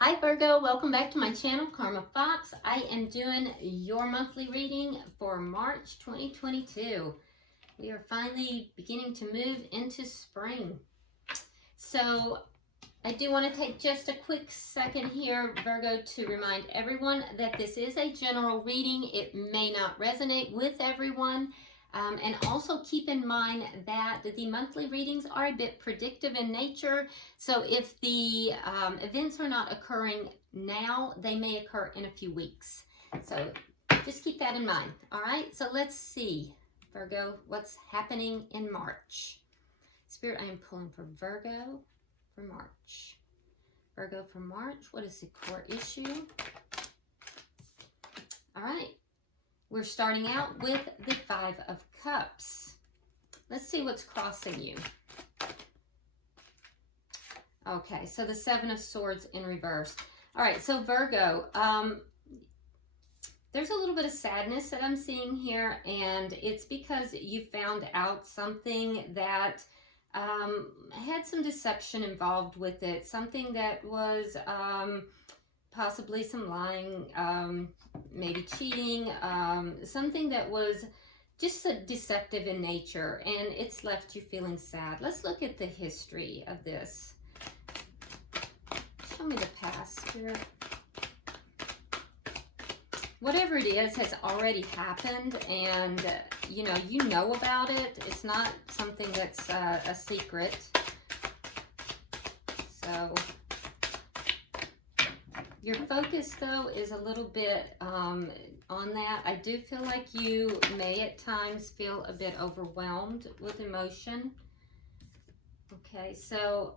Hi Virgo, welcome back to my channel, Karma Fox. I am doing your monthly reading for March 2022. We are finally beginning to move into spring. So I do want to take just a quick second here, Virgo, to remind everyone that this is a general reading. It may not resonate with everyone. And also keep in mind that the monthly readings are a bit predictive in nature. So if the events are not occurring now, they may occur in a few weeks. So just keep that in mind. All right, so let's see, Virgo, what's happening in March. Spirit, I am pulling for Virgo for March. Virgo for March, what is the core issue? All right. We're starting out with the Five of Cups. Let's see what's crossing you. Okay, so the Seven of Swords in reverse. All right, so Virgo, there's a little bit of sadness that I'm seeing here, and it's because you found out something that had some deception involved with it, something that was possibly some lying, maybe cheating, something that was just deceptive in nature, and it's left you feeling sad. Let's look at the history of this. Show me the past, Spirit. Whatever it is has already happened, and you know about it. It's not something that's a secret. So your focus, though, is a little bit on that. I do feel like you may at times feel a bit overwhelmed with emotion. Okay, so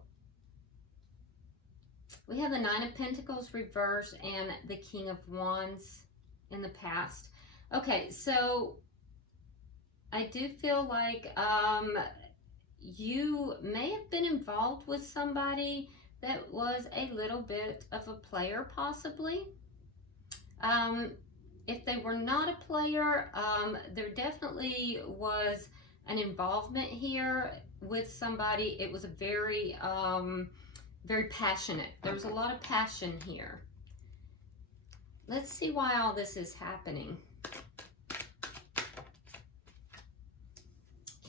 we have the Nine of Pentacles reverse and the King of Wands in the past. Okay, so I do feel like you may have been involved with somebody that was a little bit of a player, possibly. If they were not a player, there definitely was an involvement here with somebody. It was a very, very passionate. There was a lot of passion here. Let's see why all this is happening.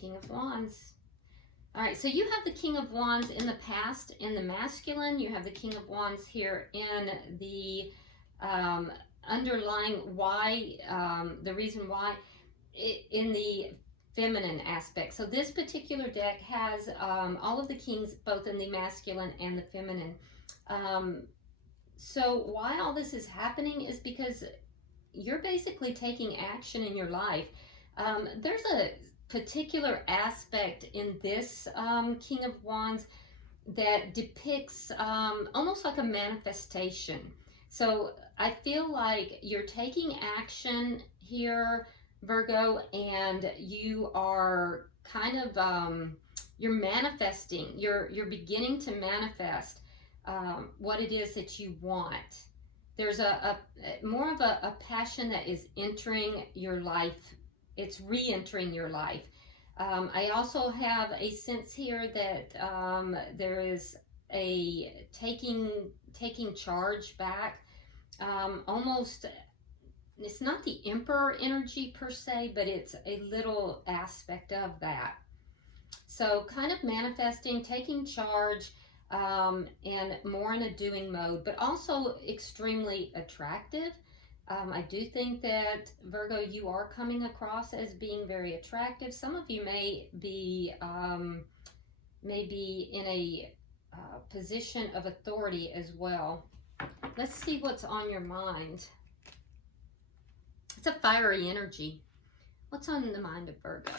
King of Wands. All right, so you have the King of Wands in the past in the masculine. You have the King of Wands here in the underlying why, the reason why, in the feminine aspect. So this particular deck has all of the kings both in the masculine and the feminine. So why all this is happening is because you're basically taking action in your life. There's a particular aspect in this King of Wands that depicts almost like a manifestation. So I feel like you're taking action here, Virgo, and you are kind of you're manifesting. You're beginning to manifest what it is that you want. There's a more of a passion that is entering your life. It's re-entering your life. I also have a sense here that there is a taking charge back. Almost, it's not the Emperor energy per se, but it's a little aspect of that. So kind of manifesting, taking charge, and more in a doing mode, but also extremely attractive. I do think that, Virgo, you are coming across as being very attractive. Some of you may be in a position of authority as well. Let's see what's on your mind. It's a fiery energy. What's on the mind of Virgo?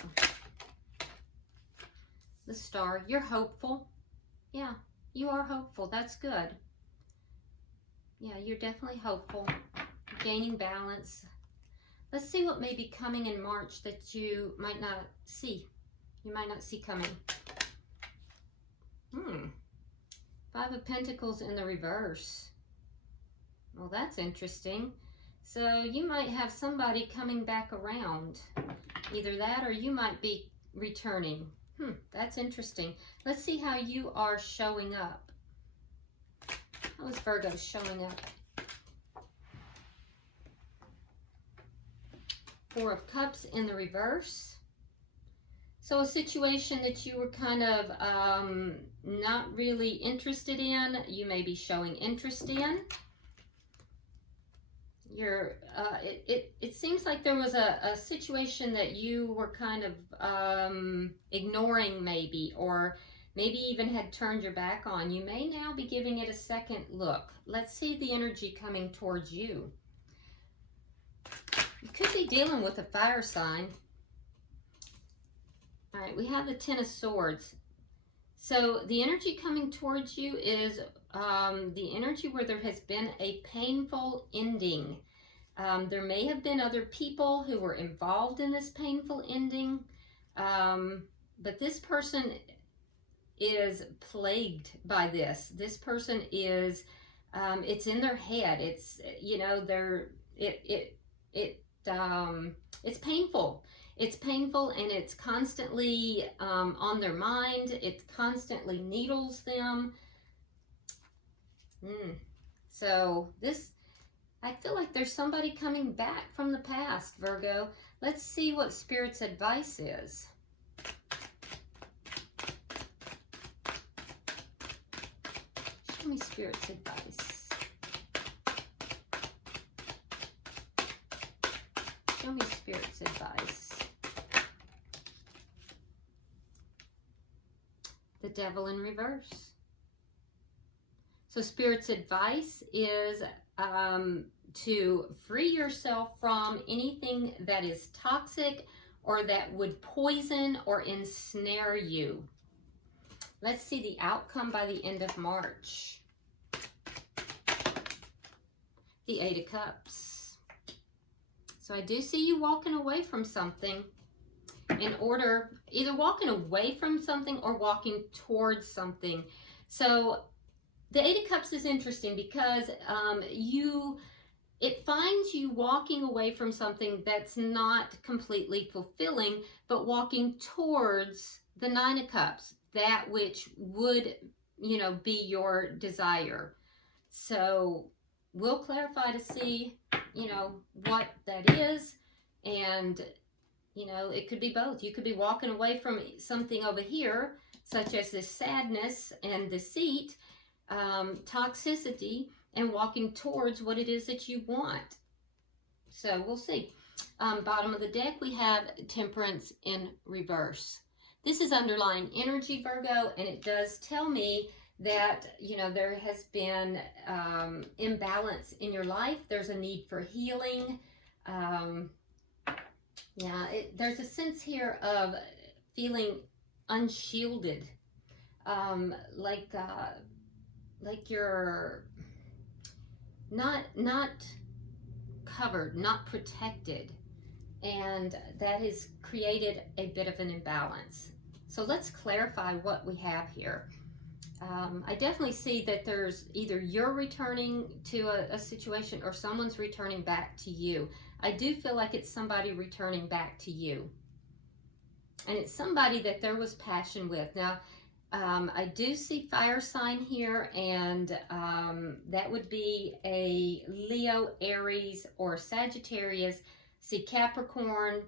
The Star. You're hopeful. Yeah, you are hopeful. That's good. Yeah, you're definitely hopeful. Gaining balance. Let's see what may be coming in March that you might not see. You might not see coming. Five of Pentacles in the reverse. Well, that's interesting. So you might have somebody coming back around. Either that or you might be returning. That's interesting. Let's see how you are showing up. How is Virgo showing up? Four of Cups in the reverse. So a situation that you were kind of not really interested in, you may be showing interest in. It seems like there was a situation that you were kind of ignoring maybe, or maybe even had turned your back on. You may now be giving it a second look. Let's see the energy coming towards you. You could be dealing with a fire sign. All right, we have the Ten of Swords. So the energy coming towards you is the energy where there has been a painful ending. There may have been other people who were involved in this painful ending, but this person is plagued by this. This person is, it's in their head. It's, you know, it's painful. It's painful, and it's constantly on their mind. It constantly needles them. So this, I feel like there's somebody coming back from the past, Virgo. Let's see what Spirit's advice is. Show me Spirit's advice. Show me Spirit's advice. The Devil in reverse. So Spirit's advice is to free yourself from anything that is toxic or that would poison or ensnare you. Let's see the outcome by the end of March. The Eight of Cups. So I do see you walking away from something in order, either walking away from something or walking towards something. So the Eight of Cups is interesting because it finds you walking away from something that's not completely fulfilling, but walking towards the Nine of Cups, that which would, you know, be your desire. So we'll clarify to see, you know, what that is. And, you know, it could be both. You could be walking away from something over here, such as this sadness and deceit, toxicity, and walking towards what it is that you want. So we'll see. Bottom of the deck, we have Temperance in reverse. This is underlying energy, Virgo, and it does tell me that, you know, there has been imbalance in your life. There's a need for healing. Yeah, there's a sense here of feeling unshielded, like you're not covered, not protected, and that has created a bit of an imbalance. So let's clarify what we have here. I definitely see that there's either you're returning to a situation or someone's returning back to you. I do feel like it's somebody returning back to you. And it's somebody that there was passion with. Now, I do see fire sign here, and that would be a Leo, Aries, or Sagittarius. See Capricorn.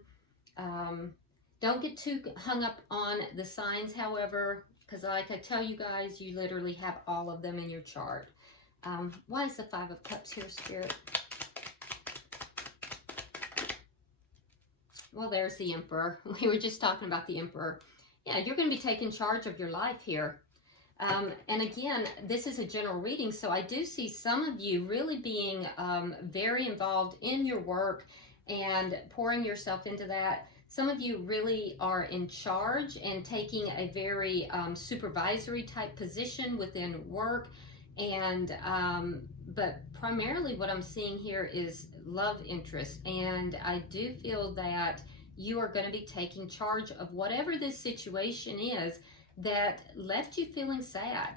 Don't get too hung up on the signs, however, because like I tell you guys, you literally have all of them in your chart. Why is the Five of Cups here, Spirit? Well, there's the Emperor. We were just talking about the Emperor. Yeah, you're going to be taking charge of your life here. And again, this is a general reading, so I do see some of you really being very involved in your work and pouring yourself into that. Some of you really are in charge and taking a very supervisory type position within work. And but primarily what I'm seeing here is love interest. And I do feel that you are going to be taking charge of whatever this situation is that left you feeling sad.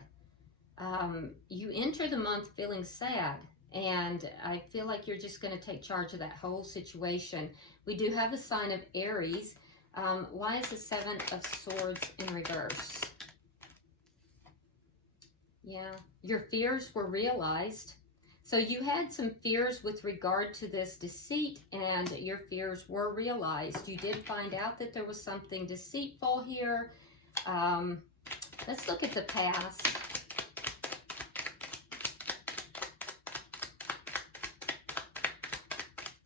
You enter the month feeling sad, and I feel like you're just going to take charge of that whole situation. We do have the sign of Aries. Why is the Seven of Swords in reverse? Yeah, your fears were realized. So you had some fears with regard to this deceit, and your fears were realized. You did find out that there was something deceitful here. Let's look at the past.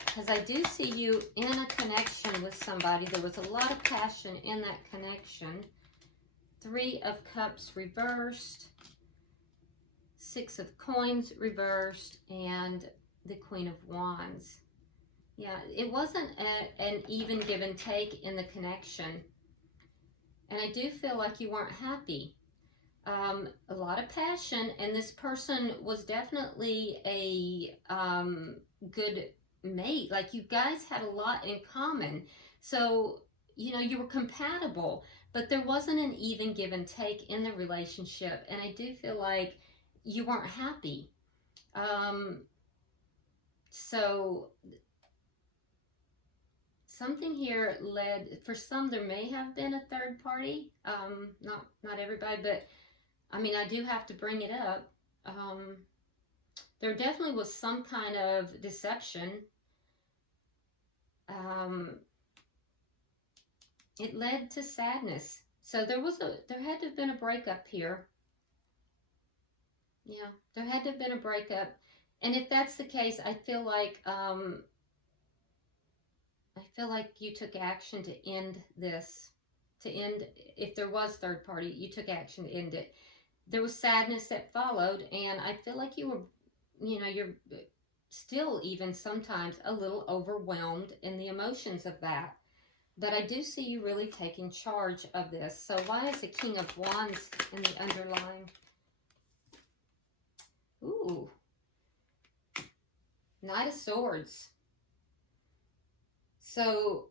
Because I do see you in a connection with somebody. There was a lot of passion in that connection. 3 of Cups reversed. 6 of Coins reversed, and the Queen of Wands. Yeah, it wasn't an even give and take in the connection. And I do feel like you weren't happy. A lot of passion, and this person was definitely a good mate. Like, you guys had a lot in common. So, you know, you were compatible, but there wasn't an even give and take in the relationship. And I do feel like you weren't happy. So something here led, for some there may have been a third party, not everybody, but I mean, I do have to bring it up. There definitely was some kind of deception. It led to sadness. So there had to have been a breakup here. Yeah, there had to have been a breakup. And if that's the case, I feel like you took action to end this. If there was third party, you took action to end it. There was sadness that followed, and I feel like you were, you know, you're still even sometimes a little overwhelmed in the emotions of that. But I do see you really taking charge of this. So why is the King of Wands in the underlying? Ooh. Knight of Swords. So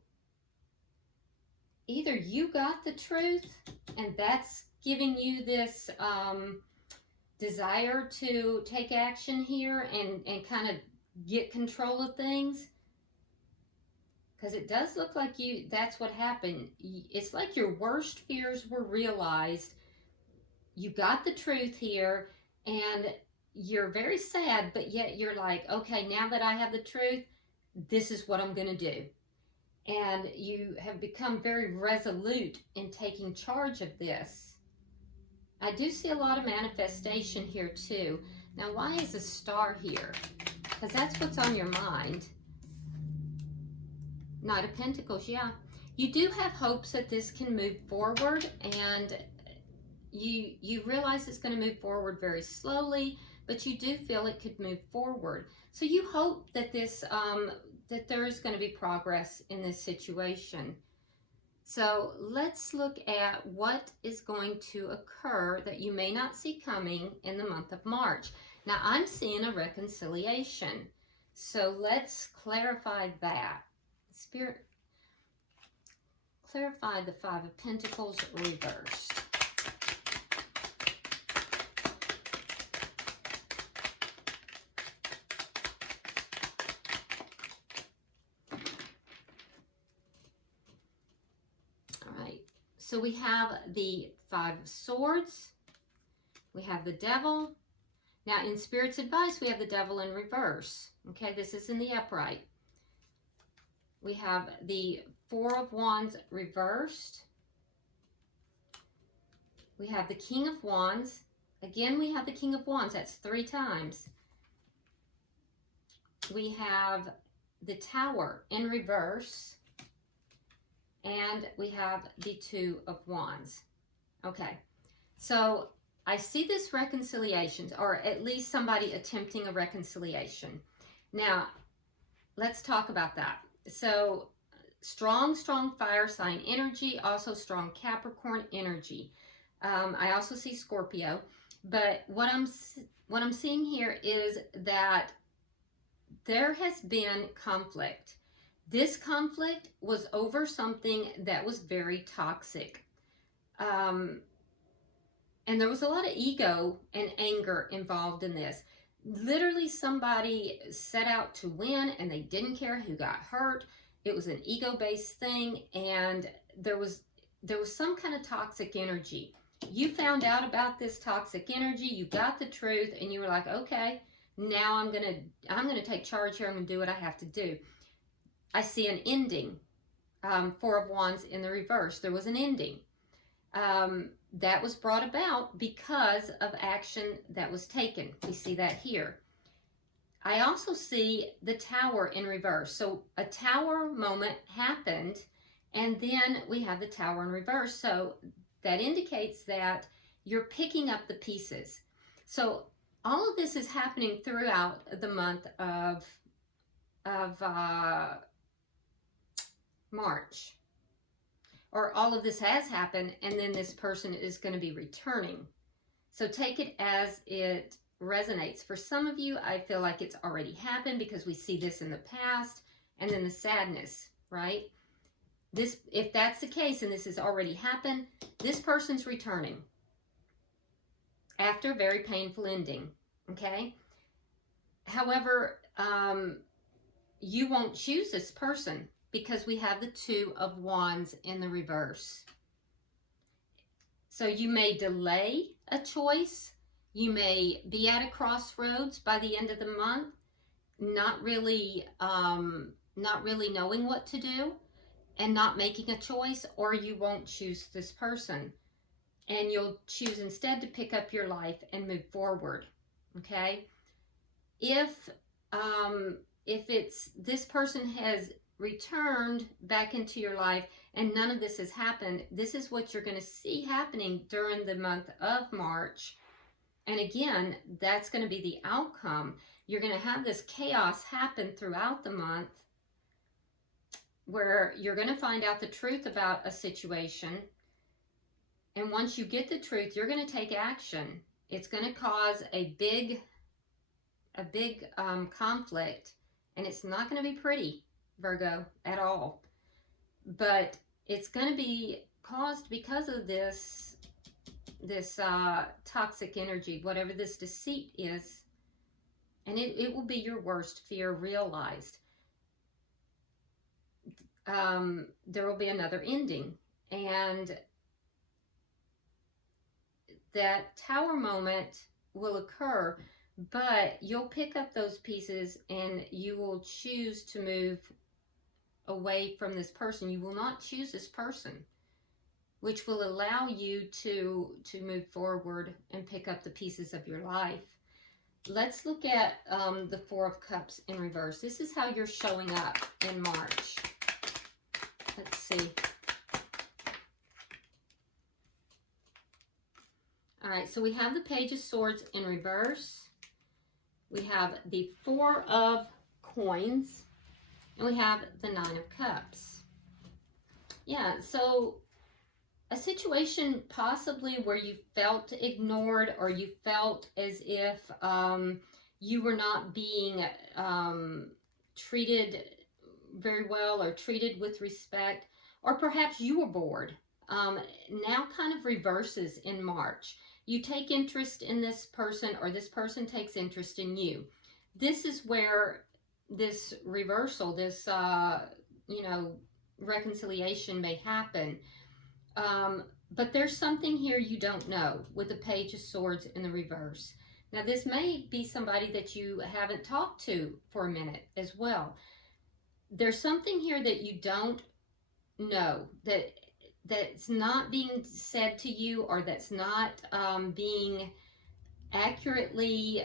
either you got the truth and that's giving you this desire to take action here and kind of get control of things. Because it does look like that's what happened. It's like your worst fears were realized. You got the truth here, and you're very sad, but yet you're like, okay, now that I have the truth, this is what I'm going to do. And you have become very resolute in taking charge of this. I do see a lot of manifestation here too. Now, why is a star here? Because that's what's on your mind. Knight of Pentacles, yeah. You do have hopes that this can move forward, and you realize it's going to move forward very slowly, but you do feel it could move forward. So you hope that this that there is going to be progress in this situation. So let's look at what is going to occur that you may not see coming in the month of March. Now, I'm seeing a reconciliation. So let's clarify that. Spirit, clarify the 5 of Pentacles reversed. All right, so we have the 5 of Swords. We have the Devil. Now, in Spirit's advice, we have the Devil in reverse. Okay, this is in the upright. We have the 4 of Wands reversed. We have the King of Wands. Again, we have the King of Wands. That's 3 times. We have the Tower in reverse. And we have the 2 of Wands. Okay, so I see this reconciliation, or at least somebody attempting a reconciliation. Now, let's talk about that. So, strong fire sign energy, also strong Capricorn energy. I also see Scorpio, but what I'm seeing here is that there has been conflict. This conflict was over something that was very toxic. And there was a lot of ego and anger involved in this. Literally, somebody set out to win and they didn't care who got hurt. It was an ego-based thing, and there was some kind of toxic energy. You found out about this toxic energy, you got the truth, and you were like, okay, now I'm gonna take charge here, I'm gonna do what I have to do. I see an ending. Four of Wands in the reverse. There was an ending. That was brought about because of action that was taken. We see that here. I also see the Tower in reverse. So a Tower moment happened, and then we have the Tower in reverse. So that indicates that you're picking up the pieces. So all of this is happening throughout the month of March. Or all of this has happened, and then this person is going to be returning. So take it as it resonates. For some of you, I feel like it's already happened because we see this in the past, and then the sadness, right? This, if that's the case and this has already happened, this person's returning after a very painful ending, okay? However, you won't choose this person because we have the Two of Wands in the reverse. So you may delay a choice. You may be at a crossroads by the end of the month, not really knowing what to do and not making a choice, or you won't choose this person and you'll choose instead to pick up your life and move forward. Okay? If it's this person has returned back into your life and none of this has happened, this is what you're going to see happening during the month of March. And again, that's going to be the outcome. You're going to have this chaos happen throughout the month where you're going to find out the truth about a situation. And once you get the truth, you're going to take action. It's going to cause a big conflict, and it's not going to be pretty, Virgo, at all. But it's going to be caused because of this toxic energy, whatever this deceit is, and it will be your worst fear realized. There will be another ending, and that Tower moment will occur, but you'll pick up those pieces and you will choose to move away from this person. You will not choose this person, which will allow you to move forward and pick up the pieces of your life. Let's look at the Four of Cups in reverse. This is how you're showing up in March. Let's see. All right, so we have the Page of Swords in reverse. We have the Four of Coins, and we have the Nine of Cups. Yeah, so a situation possibly where you felt ignored, or you felt as if you were not being treated very well or treated with respect, or perhaps you were bored. Now kind of reverses in March. You take interest in this person, or this person takes interest in you. This is where this reversal, this reconciliation may happen. But there's something here you don't know with the Page of Swords in the reverse. Now this may be somebody that you haven't talked to for a minute as well. There's something here that you don't know, that's not being said to you, or that's not being accurately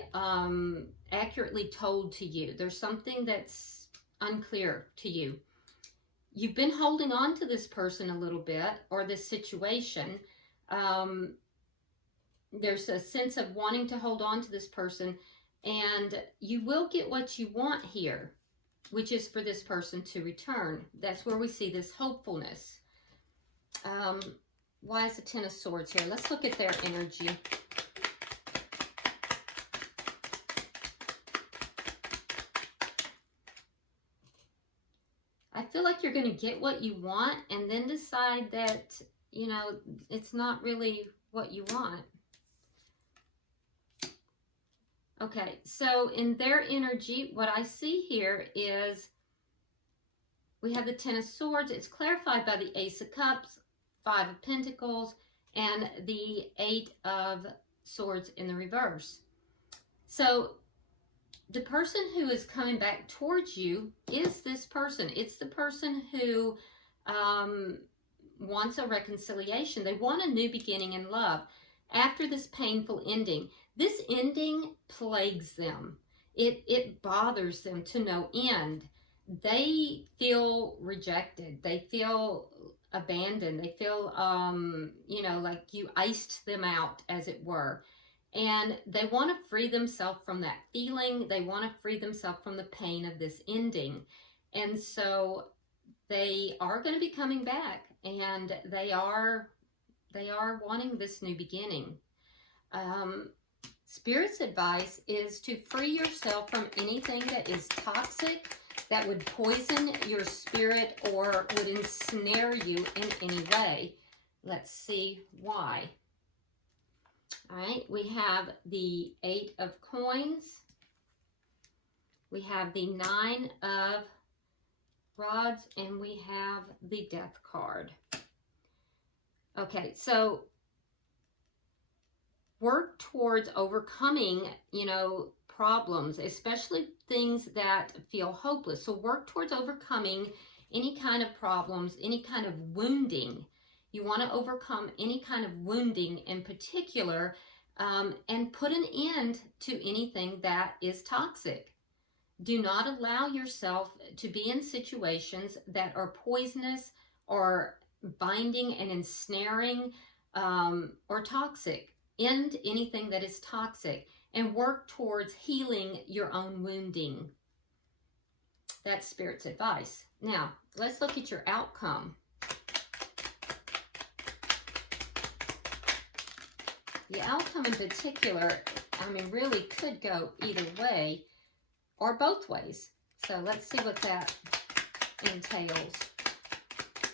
told to you. There's something that's unclear to you. You've been holding on to this person a little bit, or this situation. There's a sense of wanting to hold on to this person, and you will get what you want here, which is for this person to return. That's where we see this hopefulness. Why is the Ten of Swords here? Let's look at their energy. I feel like you're going to get what you want and then decide that, it's not really what you want. Okay, so in their energy, what I see here is we have the Ten of Swords. It's clarified by the Ace of Cups, Five of Pentacles, and the Eight of Swords in the reverse. So the person who is coming back towards you is this person. It's the person who wants a reconciliation. They want a new beginning in love after this painful ending. This ending plagues them. It bothers them to no end. They feel rejected. They feel abandoned. They feel, like you iced them out, as it were. And they want to free themselves from that feeling. They want to free themselves from the pain of this ending. And so they are going to be coming back, and they are wanting this new beginning. Spirit's advice is to free yourself from anything that is toxic, that would poison your spirit or would ensnare you in any way. Let's see why. All right, we have the Eight of Coins. We have the Nine of Rods, and we have the Death card. Okay, so work towards overcoming, problems, especially things that feel hopeless. So work towards overcoming any kind of problems, any kind of wounding. You want to overcome any kind of wounding in particular, and put an end to anything that is toxic. Do not allow yourself to be in situations that are poisonous or binding and ensnaring, or toxic. End anything that is toxic and work towards healing your own wounding. That's Spirit's advice. Now, let's look at your outcome. The outcome in particular, really could go either way or both ways. So let's see what that entails.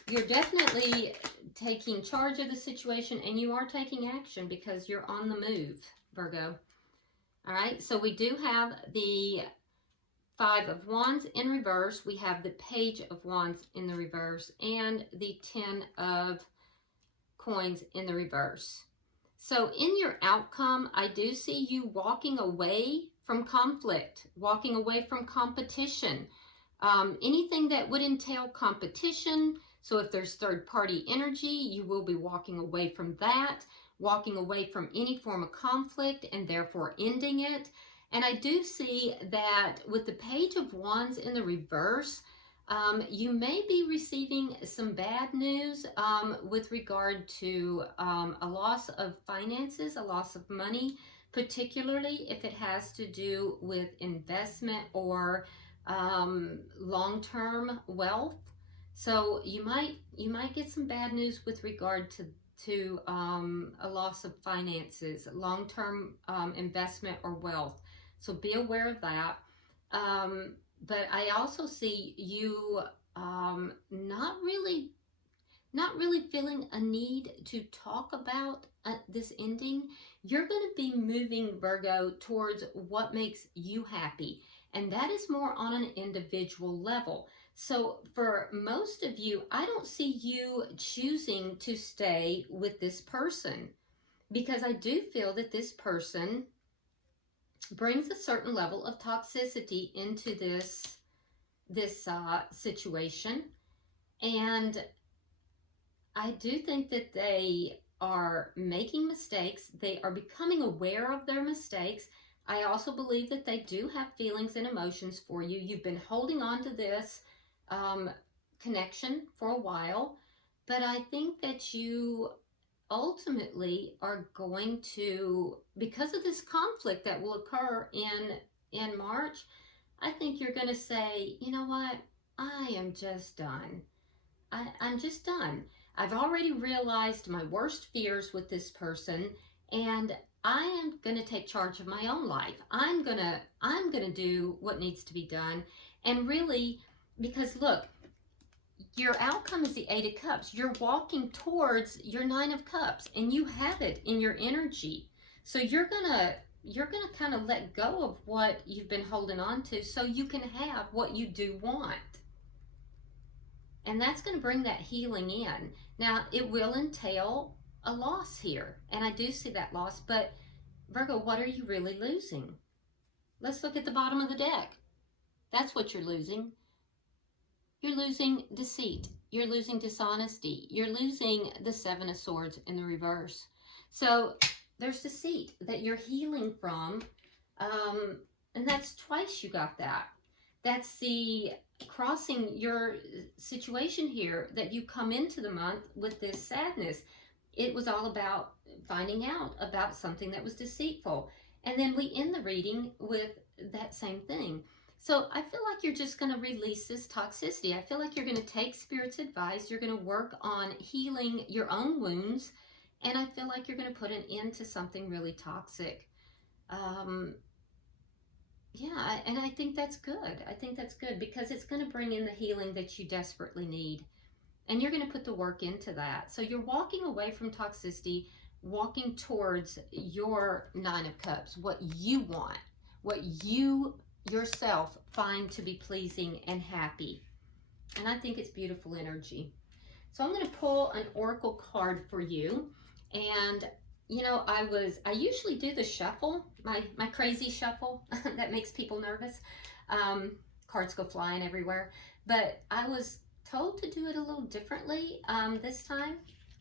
You're definitely taking charge of the situation, and you are taking action because you're on the move, Virgo. All right, so we do have the Five of Wands in reverse. We have the Page of Wands in the reverse, and the Ten of Coins in the reverse. So in your outcome, I do see you walking away from conflict, walking away from competition, anything that would entail competition. So if there's third-party energy, you will be walking away from that, walking away from any form of conflict, and therefore ending it. And I do see that with the Page of Wands in the reverse, you may be receiving some bad news with regard to a loss of finances, a loss of money, particularly if it has to do with investment or long-term wealth. So you might get some bad news with regard to a loss of finances, long-term investment or wealth. So be aware of that. But I also see you not really feeling a need to talk about this ending. You're going to be moving, Virgo, towards what makes you happy. And that is more on an individual level. So for most of you, I don't see you choosing to stay with this person, because I do feel that this person brings a certain level of toxicity into this situation. And I do think that they are making mistakes. They are becoming aware of their mistakes. I also believe that they do have feelings and emotions for you. You've been holding on to this connection for a while, but I think that you ultimately are going to, because of this conflict that will occur in March, I think you're going to say, you know what, I am just done. I'm just done. I've already realized my worst fears with this person, and I am going to take charge of my own life. I'm going to do what needs to be done. And really, because look, your outcome is the Eight of Cups. You're walking towards your Nine of Cups, and you have it in your energy. So you're gonna kind of let go of what you've been holding on to, so you can have what you do want. And that's going to bring that healing in. Now, it will entail a loss here, and I do see that loss, but Virgo, what are you really losing? Let's look at the bottom of the deck. That's what you're losing. You're losing deceit. You're losing dishonesty. You're losing the Seven of Swords in the reverse. So there's deceit that you're healing from, and that's twice you got that. That's the crossing your situation here, that you come into the month with this sadness. It was all about finding out about something that was deceitful. And then we end the reading with that same thing. So I feel like you're just going to release this toxicity. I feel like you're going to take Spirit's advice. You're going to work on healing your own wounds. And I feel like you're going to put an end to something really toxic. Yeah, and I think that's good. I think that's good because it's going to bring in the healing that you desperately need. And you're going to put the work into that. So you're walking away from toxicity, walking towards your Nine of Cups, what you want, what you yourself find to be pleasing and happy. And I think it's beautiful energy. So I'm going to pull an oracle card for you. And you know, I usually do the shuffle, my crazy shuffle that makes people nervous. Cards go flying everywhere, but I was told to do it a little differently this time,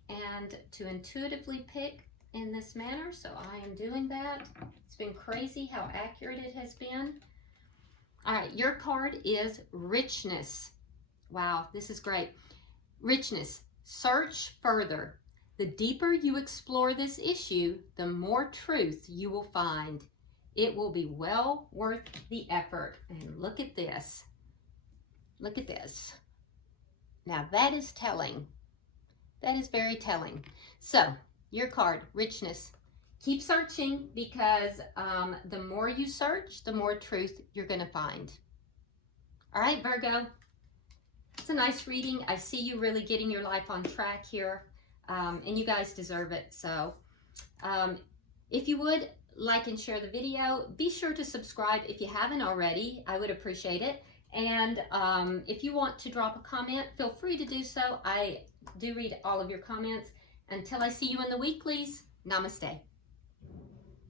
and to intuitively pick in this manner. So I am doing that. It's been crazy how accurate it has been. All right, your card is richness. Wow, this is great. Richness. Search further. The deeper you explore this issue, the more truth you will find. It will be well worth the effort. And look at this. Look at this. Now that is telling. That is very telling. So, your card, richness. Keep searching, because the more you search, the more truth you're going to find. All right, Virgo. It's a nice reading. I see you really getting your life on track here. And you guys deserve it. So if you would like and share the video, be sure to subscribe if you haven't already. I would appreciate it. And if you want to drop a comment, feel free to do so. I do read all of your comments. Until I see you in the weeklies, namaste.